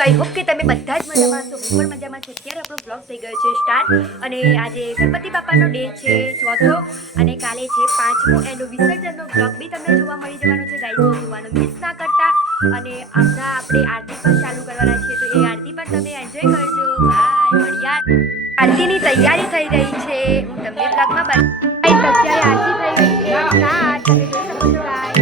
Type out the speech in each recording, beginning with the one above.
I hope કે તમે બધા જ મજામાં છો, હું પણ મજામાં છું। અત્યારે આપણો બ્લોગ થઈ ગયો છે સ્ટાર્ટ અને આજે ગણપતિ બાપાનો ડે છે ચોથો અને કાલે છે પાંચમો એનો વિસર્જનનો બ્લોગ બી તમને જોવા મળી જવાનો છે ગાઈસ, તો જોવાનું મિસ ના કરતા। અને હમણાં આપણે આરતી પણ ચાલુ કરવાના છીએ, તો એ આરતી પણ તમે એન્જોય કરજો। બાય, મળ્યા। આરતીની તૈયારી થઈ રહી છે, હું તમને બ્લોગમાં બતાવીશ। અત્યારે આરતી થઈ રહી છે સ્ટાર્ટ, તમે જોઈ શકો છો ગાઈસ।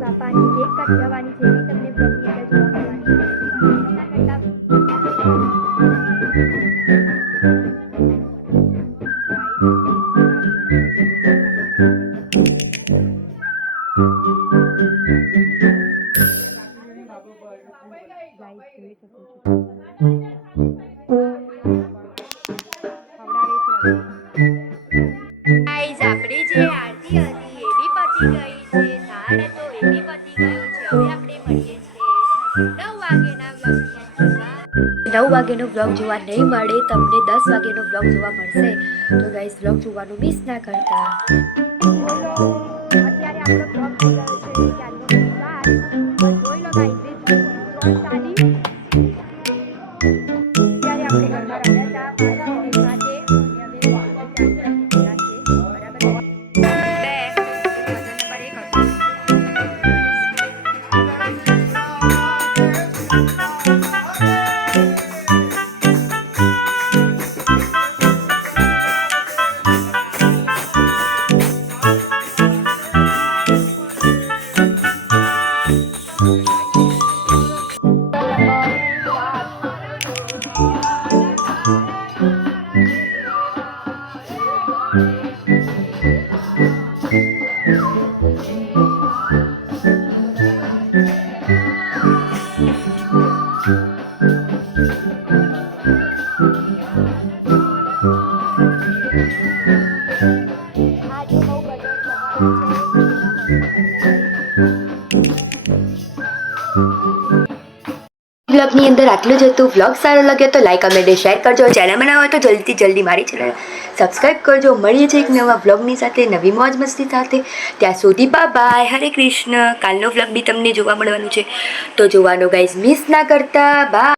બાપાની કેક કટ જવાની છે, એ તમને બ્લોગની અંદર જોવા ગાઈસ, આપણી જે આરતી હતી એ બી પતી ગઈ છે, સાડ હતો એ બી પતી ગયો છે। હવે આપણે મળીએ છીએ 9 વાગ્યાનો બ્લોગ જોવા નહીં મળે તમને, 10 વાગ્યાનો બ્લોગ જોવા મળશે। તો ગાઈસ, બ્લોગ જોવાનું મિસ ના કરતા। અત્યારે આપણો બ્લોગ થઈ ગયો છે ચાલુ સ્ટાર્ટ, જોઈ લો ગાઈસ, ચાલી ત્યારે આપણે ઘરમાં રહ્યા હતા 5 મિનિટ માટે અને હવે બ્લોગની અંદર આટલું જ હતું। બ્લોગ સારો લાગ્યો તો લાઈક, કમેન્ટ, શેર કરજો। ચેનલ બનાવો હોય તો જલ્દી મારી ચેનલ સબસ્ક્રાઈબ કરજો। મળીએ છીએ એક નવા બ્લોગની સાથે, નવી મોજ મસ્તી સાથે। ત્યાં સુધી બાય, હરે કૃષ્ણ। કાલનો બ્લોગ બી તમને જોવા મળવાનું છે, તો જોવાનો ગાઈઝ મિસ ના કરતા। બાય।